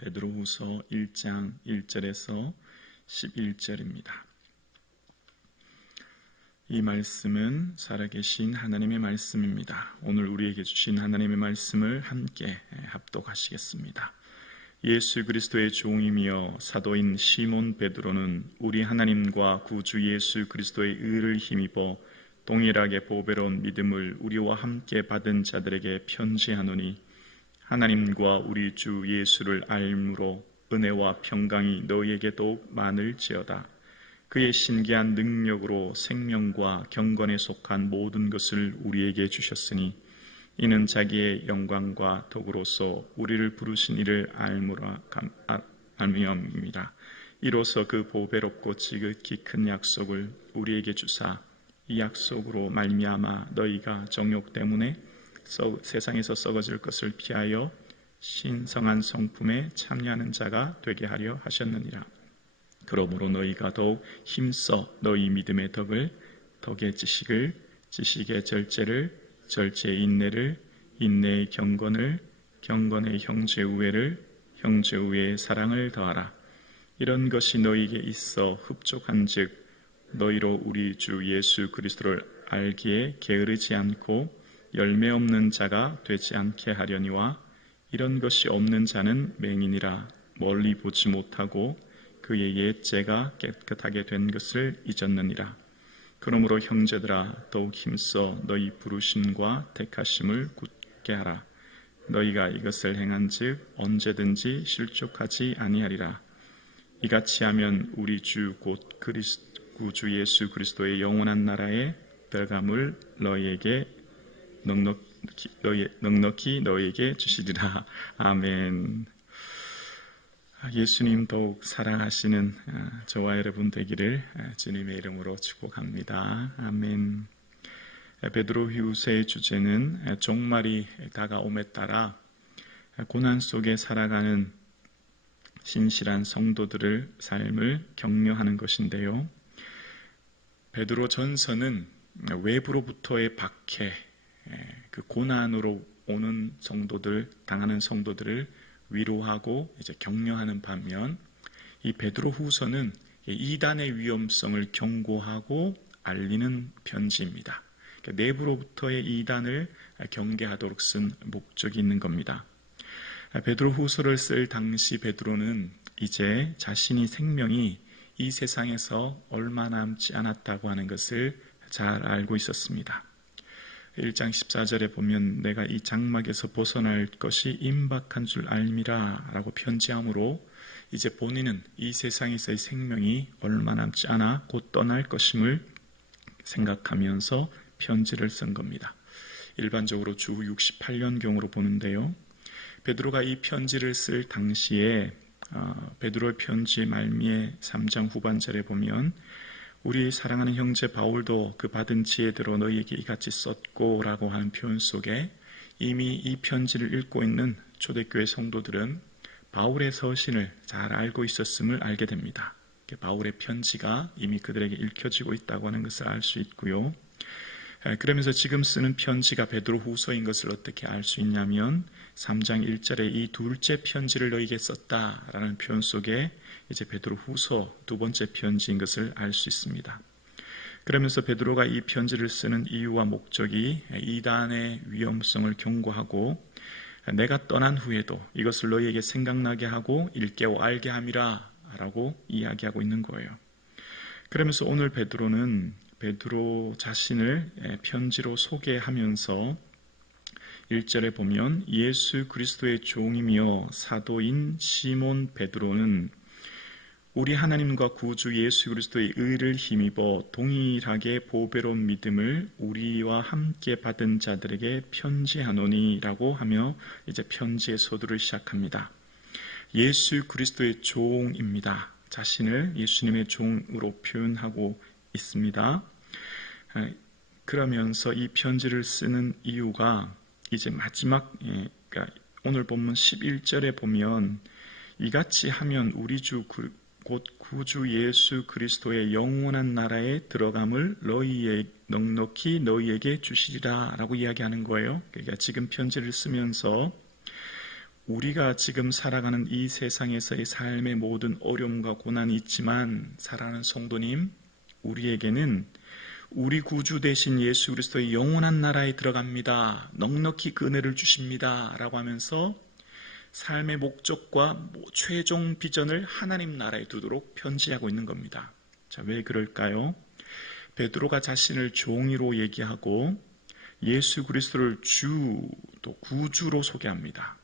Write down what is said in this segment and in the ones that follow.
베드로후서 1장 1절에서 11절입니다. 이 말씀은 살아계신 하나님의 말씀입니다. 오늘 우리에게 주신 하나님의 말씀을 함께 합독하시겠습니다. 예수 그리스도의 종이며 사도인 시몬 베드로는 우리 하나님과 구주 예수 그리스도의 의를 힘입어 동일하게 보배로운 믿음을 우리와 함께 받은 자들에게 편지하노니, 하나님과 우리 주 예수를 알므로 은혜와 평강이 너희에게 더욱 많을지어다. 그의 신기한 능력으로 생명과 경건에 속한 모든 것을 우리에게 주셨으니, 이는 자기의 영광과 덕으로서 우리를 부르신 이를 알미함이라. 이로써 그 보배롭고 지극히 큰 약속을 우리에게 주사, 이 약속으로 말미암아 너희가 정욕 때문에 세상에서 썩어질 것을 피하여 신성한 성품에 참여하는 자가 되게 하려 하셨느니라. 그러므로 너희가 더욱 힘써 너희 믿음의 덕을, 덕의 지식을, 지식의 절제를, 절제의 인내를, 인내의 경건을, 경건의 형제 우애를, 형제 우애의 사랑을 더하라. 이런 것이 너희에게 있어 흡족한즉 너희로 우리 주 예수 그리스도를 알기에 게으르지 않고 열매 없는 자가 되지 않게 하려니와, 이런 것이 없는 자는 맹인이라 멀리 보지 못하고 그의 옛죄가 깨끗하게 된 것을 잊었느니라. 그러므로 형제들아, 더욱 힘써 너희 부르심과 택하심을 굳게 하라. 너희가 이것을 행한즉 언제든지 실족하지 아니하리라. 이같이 하면 우리 주 곧 구주 예수 그리스도의 영원한 나라에 들어감을 너희에게 넉넉히 너희에게 주시리라. 아멘. 예수님 더욱 사랑하시는 저와 여러분 되기를 주님의 이름으로 축복합니다. 아멘. 베드로후서의 주제는 종말이 다가옴에 따라 고난 속에 살아가는 신실한 성도들의 삶을 격려하는 것인데요. 베드로 전서는 외부로부터의 박해, 그 고난으로 오는 성도들, 당하는 성도들을 위로하고 이제 격려하는 반면, 이 베드로후서는 이단의 위험성을 경고하고 알리는 편지입니다. 그러니까 내부로부터의 이단을 경계하도록 쓴 목적이 있는 겁니다. 베드로후서를 쓸 당시 베드로는 이제 자신이 생명이 이 세상에서 얼마 남지 않았다고 하는 것을 잘 알고 있었습니다. 1장 14절에 보면 내가 이 장막에서 벗어날 것이 임박한 줄 알미라 라고 편지함으로, 이제 본인은 이 세상에서의 생명이 얼마 남지 않아 곧 떠날 것임을 생각하면서 편지를 쓴 겁니다. 일반적으로 주 68년경으로 보는데요. 베드로가 이 편지를 쓸 당시에 베드로의 편지 말미에 3장 후반절에 보면, 우리 사랑하는 형제 바울도 그 받은 지혜대로 너희에게 이같이 썼고 라고 하는 표현 속에 이미 이 편지를 읽고 있는 초대교회 성도들은 바울의 서신을 잘 알고 있었음을 알게 됩니다. 바울의 편지가 이미 그들에게 읽혀지고 있다고 하는 것을 알 수 있고요. 그러면서 지금 쓰는 편지가 베드로후서인 것을 어떻게 알 수 있냐면, 3장 1절에 이 둘째 편지를 너희에게 썼다라는 표현 속에 이제 베드로후서 두 번째 편지인 것을 알 수 있습니다. 그러면서 베드로가 이 편지를 쓰는 이유와 목적이 이단의 위험성을 경고하고, 내가 떠난 후에도 이것을 너희에게 생각나게 하고 일깨워 알게 함이라 라고 이야기하고 있는 거예요. 그러면서 오늘 베드로는 베드로 자신을 편지로 소개하면서 1절에 보면, 예수 그리스도의 종이며 사도인 시몬 베드로는 우리 하나님과 구주 예수 그리스도의 의를 힘입어 동일하게 보배로운 믿음을 우리와 함께 받은 자들에게 편지하노니 라고 하며 이제 편지의 서두를 시작합니다. 예수 그리스도의 종입니다. 자신을 예수님의 종으로 표현하고 있습니다. 그러면서 이 편지를 쓰는 이유가 이제 마지막, 그러니까 오늘 본문 11절에 보면, 이같이 하면 우리 주 곧 구주 예수 그리스도의 영원한 나라에 들어감을 넉넉히 너희에게 주시리라 라고 이야기하는 거예요. 그러니까 지금 편지를 쓰면서 우리가 지금 살아가는 이 세상에서의 삶의 모든 어려움과 고난이 있지만 사랑하는 성도님, 우리에게는 우리 구주 되신 예수 그리스도의 영원한 나라에 들어갑니다. 넉넉히 그 은혜를 주십니다. 라고 하면서 삶의 목적과 최종 비전을 하나님 나라에 두도록 편지하고 있는 겁니다. 자, 왜 그럴까요? 베드로가 자신을 종이로 얘기하고 예수 그리스도를 주, 또 구주로 소개합니다.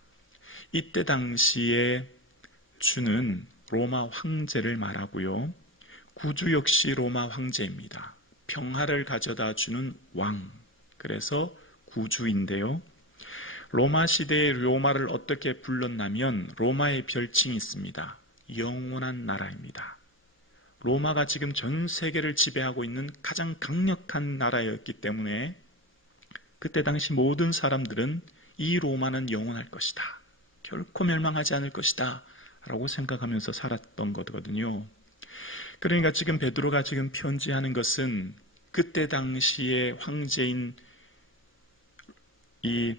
이때 당시에 주는 로마 황제를 말하고요. 구주 역시 로마 황제입니다. 평화를 가져다 주는 왕, 그래서 구주인데요. 로마 시대의 로마를 어떻게 불렀냐면 로마의 별칭이 있습니다. 영원한 나라입니다. 로마가 지금 전 세계를 지배하고 있는 가장 강력한 나라였기 때문에 그때 당시 모든 사람들은 이 로마는 영원할 것이다, 결코 멸망하지 않을 것이다 라고 생각하면서 살았던 거거든요. 그러니까 지금 베드로가 지금 편지하는 것은 그때 당시의 황제인 이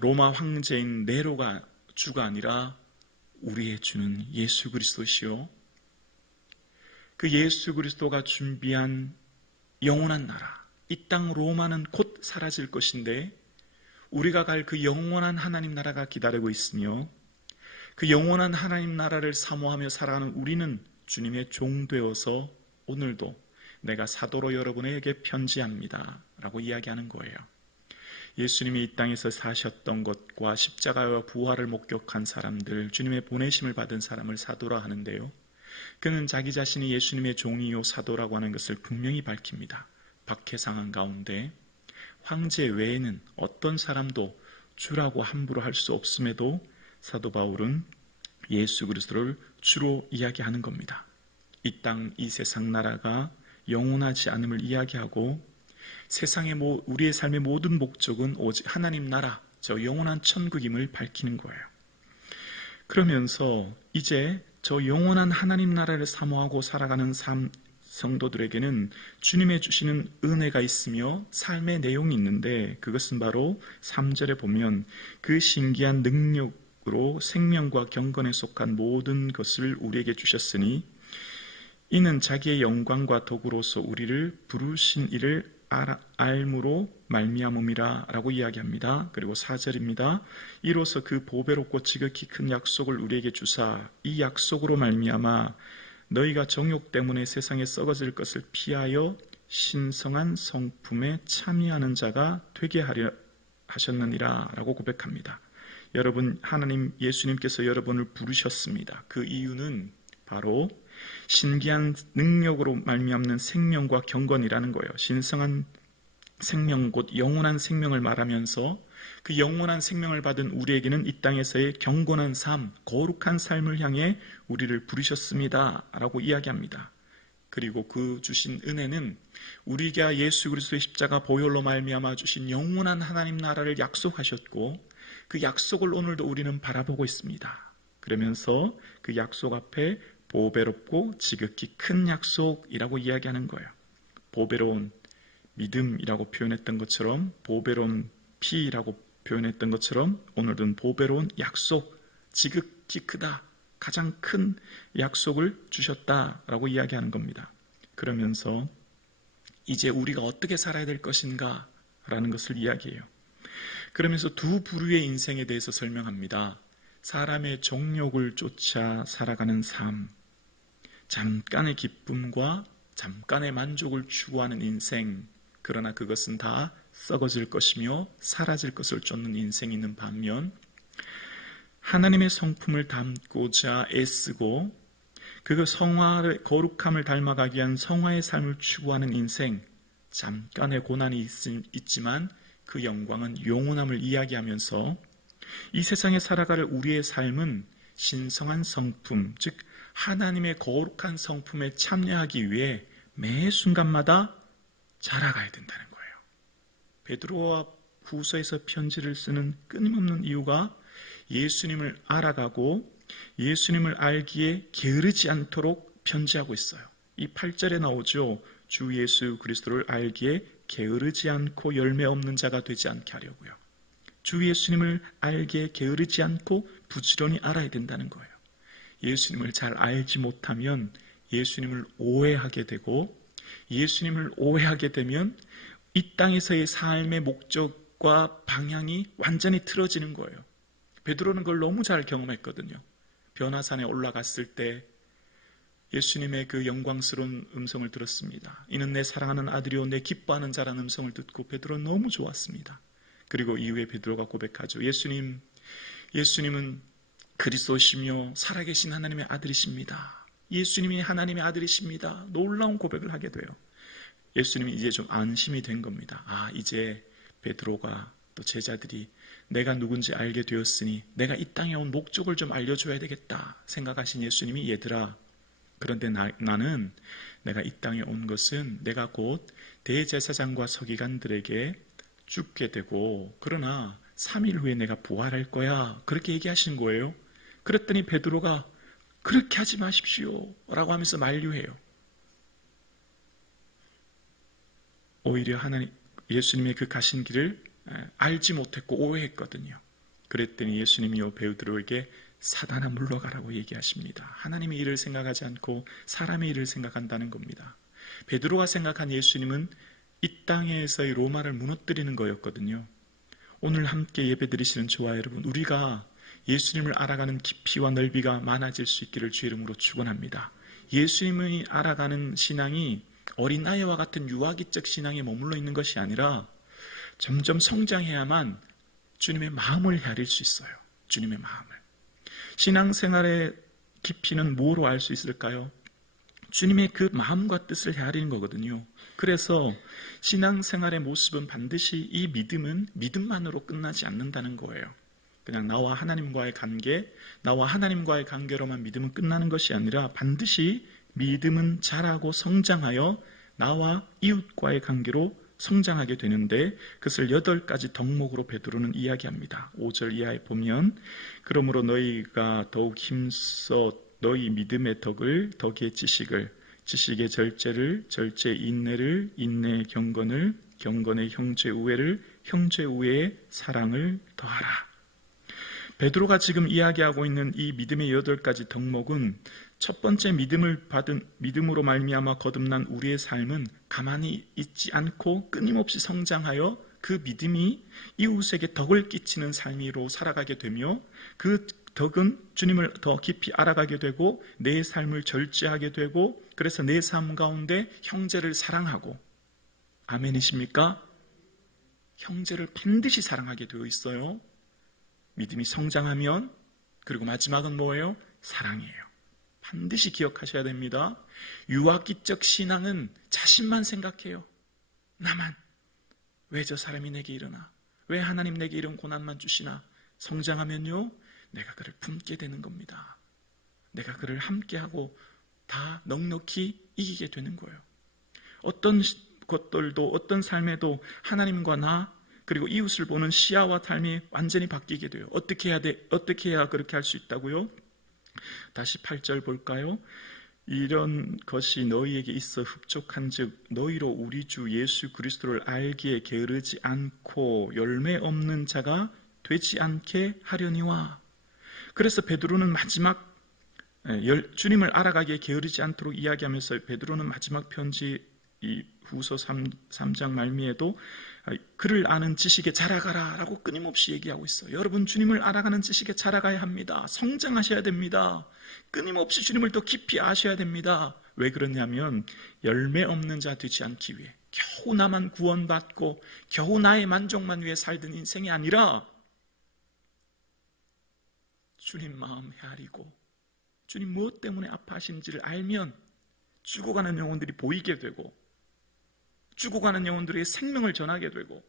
로마 황제인 네로가 주가 아니라 우리의 주는 예수 그리스도시요, 그 예수 그리스도가 준비한 영원한 나라, 이 땅 로마는 곧 사라질 것인데 우리가 갈 그 영원한 하나님 나라가 기다리고 있으며 그 영원한 하나님 나라를 사모하며 살아가는 우리는 주님의 종 되어서 오늘도 내가 사도로 여러분에게 편지합니다 라고 이야기하는 거예요. 예수님이 이 땅에서 사셨던 것과 십자가와 부활을 목격한 사람들, 주님의 보내심을 받은 사람을 사도라 하는데요. 그는 자기 자신이 예수님의 종이요 사도라고 하는 것을 분명히 밝힙니다. 박해상황 가운데 황제 외에는 어떤 사람도 주라고 함부로 할 수 없음에도 사도 바울은 예수 그리스도를 주로 이야기하는 겁니다. 이 땅, 이 세상 나라가 영원하지 않음을 이야기하고 세상의 우리의 삶의 모든 목적은 오직 하나님 나라, 저 영원한 천국임을 밝히는 거예요. 그러면서 이제 저 영원한 하나님 나라를 사모하고 살아가는 성도들에게는 주님의 주시는 은혜가 있으며 삶의 내용이 있는데 그것은 바로 3절에 보면 그 신기한 능력으로 생명과 경건에 속한 모든 것을 우리에게 주셨으니 이는 자기의 영광과 덕으로서 우리를 부르신 이를 알므로 말미암음이라 라고 이야기합니다. 그리고 4절입니다. 이로써 그 보배롭고 지극히 큰 약속을 우리에게 주사 이 약속으로 말미암아 너희가 정욕 때문에 세상에 썩어질 것을 피하여 신성한 성품에 참여하는 자가 되게 하려 하셨느니라 라고 고백합니다. 여러분, 하나님 예수님께서 여러분을 부르셨습니다. 그 이유는 바로 신기한 능력으로 말미암는 생명과 경건이라는 거예요. 신성한 생명, 곧 영원한 생명을 말하면서 그 영원한 생명을 받은 우리에게는 이 땅에서의 경건한 삶, 거룩한 삶을 향해 우리를 부르셨습니다 라고 이야기합니다. 그리고 그 주신 은혜는 우리가 예수 그리스도의 십자가 보혈로 말미암아 주신 영원한 하나님 나라를 약속하셨고 그 약속을 오늘도 우리는 바라보고 있습니다. 그러면서 그 약속 앞에 보배롭고 지극히 큰 약속이라고 이야기하는 거예요. 보배로운 믿음이라고 표현했던 것처럼, 보배로운 피라고 표현했던 것처럼 오늘은 보배로운 약속, 지극히 크다, 가장 큰 약속을 주셨다라고 이야기하는 겁니다. 그러면서 이제 우리가 어떻게 살아야 될 것인가 라는 것을 이야기해요. 그러면서 두 부류의 인생에 대해서 설명합니다. 사람의 정욕을 쫓아 살아가는 삶, 잠깐의 기쁨과 잠깐의 만족을 추구하는 인생, 그러나 그것은 다 썩어질 것이며 사라질 것을 쫓는 인생이 있는 반면 하나님의 성품을 담고자 애쓰고 그 성화의 거룩함을 닮아가기 위한 성화의 삶을 추구하는 인생, 잠깐의 고난이 있지만 그 영광은 영원함을 이야기하면서 이 세상에 살아갈 우리의 삶은 신성한 성품, 즉 하나님의 거룩한 성품에 참여하기 위해 매 순간마다 자라가야 된다는 거예요. 베드로와 후서에서 편지를 쓰는 끊임없는 이유가 예수님을 알아가고 예수님을 알기에 게으르지 않도록 편지하고 있어요. 이 8절에 나오죠. 주 예수 그리스도를 알기에 게으르지 않고 열매 없는 자가 되지 않게 하려고요. 주 예수님을 알기에 게으르지 않고 부지런히 알아야 된다는 거예요. 예수님을 잘 알지 못하면 예수님을 오해하게 되고, 예수님을 오해하게 되면 이 땅에서의 삶의 목적과 방향이 완전히 틀어지는 거예요. 베드로는 그걸 너무 잘 경험했거든요. 변화산에 올라갔을 때 예수님의 그 영광스러운 음성을 들었습니다. 이는 내 사랑하는 아들이요 내 기뻐하는 자라는 음성을 듣고 베드로는 너무 좋았습니다. 그리고 이후에 베드로가 고백하죠. 예수님은 그리스도시며 살아계신 하나님의 아들이십니다. 예수님이 하나님의 아들이십니다. 놀라운 고백을 하게 돼요. 예수님이 이제 좀 안심이 된 겁니다. 아, 이제 베드로가 또 제자들이 내가 누군지 알게 되었으니 내가 이 땅에 온 목적을 좀 알려줘야 되겠다 생각하신 예수님이, 얘들아, 그런데 나는 내가 이 땅에 온 것은 내가 곧 대제사장과 서기관들에게 죽게 되고 그러나 3일 후에 내가 부활할 거야, 그렇게 얘기하신 거예요. 그랬더니 베드로가 그렇게 하지 마십시오 라고 하면서 만류해요. 오히려 예수님의 그 가신 길을 알지 못했고 오해했거든요. 그랬더니 예수님이요 베드로에게 사단아 물러가라고 얘기하십니다. 하나님의 일을 생각하지 않고 사람의 일을 생각한다는 겁니다. 베드로가 생각한 예수님은 이 땅에서의 로마를 무너뜨리는 거였거든요. 오늘 함께 예배드리시는 저와 여러분, 우리가 예수님을 알아가는 깊이와 넓이가 많아질 수 있기를 주 이름으로 축원합니다. 예수님을 알아가는 신앙이 어린아이와 같은 유아기적 신앙에 머물러 있는 것이 아니라 점점 성장해야만 주님의 마음을 헤아릴 수 있어요. 주님의 마음을. 신앙생활의 깊이는 뭐로 알 수 있을까요? 주님의 그 마음과 뜻을 헤아리는 거거든요. 그래서 신앙생활의 모습은 반드시 이 믿음은 믿음만으로 끝나지 않는다는 거예요. 그냥 나와 하나님과의 관계로만 믿음은 끝나는 것이 아니라 반드시 믿음은 자라고 성장하여 나와 이웃과의 관계로 성장하게 되는데, 그것을 8가지 덕목으로 베드로는 이야기합니다. 5절 이하에 보면, 그러므로 너희가 더욱 힘써 너희 믿음의 덕의 지식의 절제를, 절제의 인내를, 인내의 경건을, 경건의 형제 우애를, 형제 우애의 사랑을 더하라. 베드로가 지금 이야기하고 있는 이 믿음의 8가지 덕목은 첫 번째 믿음으로 말미암아 거듭난 우리의 삶은 가만히 있지 않고 끊임없이 성장하여 그 믿음이 이웃에게 덕을 끼치는 삶으로 살아가게 되며, 그 덕은 주님을 더 깊이 알아가게 되고 내 삶을 절제하게 되고, 그래서 내 삶 가운데 형제를 사랑하고, 아멘이십니까? 형제를 반드시 사랑하게 되어 있어요. 믿음이 성장하면. 그리고 마지막은 뭐예요? 사랑이에요. 반드시 기억하셔야 됩니다. 유아기적 신앙은 자신만 생각해요. 나만. 왜 저 사람이 내게 이러나? 왜 하나님 내게 이런 고난만 주시나? 성장하면요, 내가 그를 품게 되는 겁니다. 내가 그를 함께하고 다 넉넉히 이기게 되는 거예요. 어떤 것들도, 어떤 삶에도 하나님과 나 그리고 이웃을 보는 시야와 삶이 완전히 바뀌게 돼요. 어떻게 해야 그렇게 할 수 있다고요? 다시 8절 볼까요? 이런 것이 너희에게 있어 흡족한즉 너희로 우리 주 예수 그리스도를 알기에 게으르지 않고 열매 없는 자가 되지 않게 하려니와. 그래서 베드로는 마지막 주님을 알아가기에 게으르지 않도록 이야기하면서 베드로는 마지막 편지 이 후서 3장 말미에도 그를 아는 지식에 자라가라 라고 끊임없이 얘기하고 있어요. 여러분, 주님을 알아가는 지식에 자라가야 합니다. 성장하셔야 됩니다. 끊임없이 주님을 더 깊이 아셔야 됩니다. 왜 그러냐면 열매 없는 자 되지 않기 위해, 겨우 나만 구원받고 겨우 나의 만족만 위해 살던 인생이 아니라 주님 마음 헤아리고 주님 무엇 때문에 아파하신지를 알면 죽어가는 영혼들이 보이게 되고, 죽어가는 영혼들에게 생명을 전하게 되고,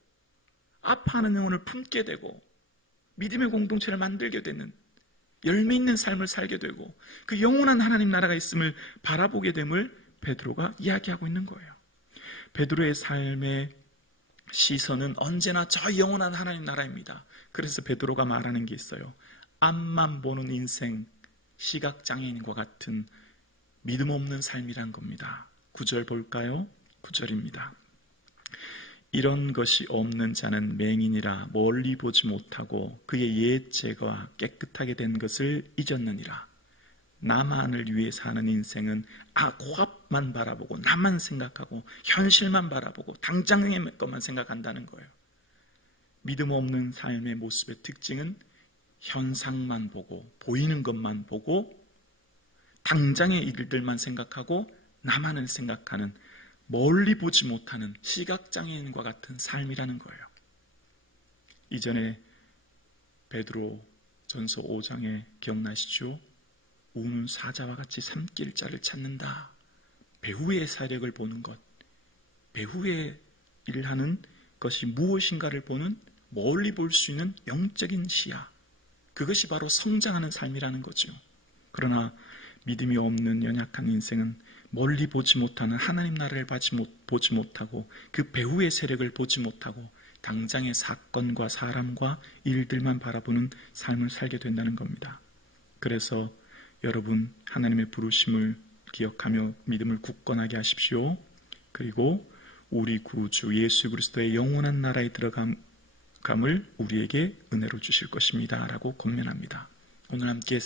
아파하는 영혼을 품게 되고, 믿음의 공동체를 만들게 되는, 열매 있는 삶을 살게 되고, 그 영원한 하나님 나라가 있음을 바라보게 됨을 베드로가 이야기하고 있는 거예요. 베드로의 삶의 시선은 언제나 저 영원한 하나님 나라입니다. 그래서 베드로가 말하는 게 있어요. 앞만 보는 인생, 시각장애인과 같은 믿음 없는 삶이란 겁니다. 9절 볼까요? 9절입니다. 이런 것이 없는 자는 맹인이라 멀리 보지 못하고 그의 옛 죄가 깨끗하게 된 것을 잊었느니라. 나만을 위해 사는 인생은 고앞만 바라보고 나만 생각하고 현실만 바라보고 당장의 것만 생각한다는 거예요. 믿음 없는 삶의 모습의 특징은 현상만 보고 보이는 것만 보고 당장의 일들만 생각하고 나만을 생각하는 멀리 보지 못하는 시각장애인과 같은 삶이라는 거예요. 이전에 베드로 전서 5장에 기억나시죠? 우는 사자와 같이 삼킬 자를 찾는다. 배후의 사력을 보는 것, 배후의 일하는 것이 무엇인가를 보는 멀리 볼 수 있는 영적인 시야, 그것이 바로 성장하는 삶이라는 거죠. 그러나 믿음이 없는 연약한 인생은 멀리 보지 못하는 하나님 나라를 보지 못하고 그 배후의 세력을 보지 못하고 당장의 사건과 사람과 일들만 바라보는 삶을 살게 된다는 겁니다. 그래서 여러분, 하나님의 부르심을 기억하며 믿음을 굳건하게 하십시오. 그리고 우리 구주 예수 그리스도의 영원한 나라에 들어감을 우리에게 은혜로 주실 것입니다 라고 권면합니다. 오늘 함께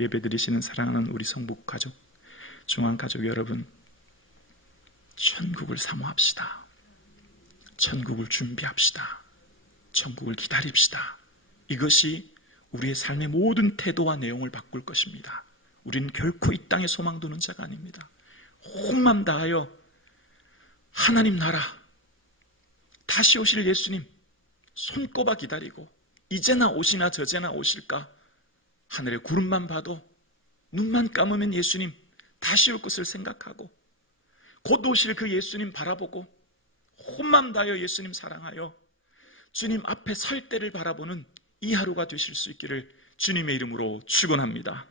예배드리시는 사랑하는 우리 성북 가족, 중앙가족 여러분, 천국을 사모합시다. 천국을 준비합시다. 천국을 기다립시다. 이것이 우리의 삶의 모든 태도와 내용을 바꿀 것입니다. 우리는 결코 이 땅에 소망 두는 자가 아닙니다. 온 마음 다하여 하나님 나라, 다시 오실 예수님 손꼽아 기다리고 이제나 오시나 저제나 오실까, 하늘의 구름만 봐도 눈만 감으면 예수님 다시 올 것을 생각하고 곧 오실 그 예수님 바라보고 온 마음 다하여 예수님 사랑하여 주님 앞에 설 때를 바라보는 이 하루가 되실 수 있기를 주님의 이름으로 축원합니다.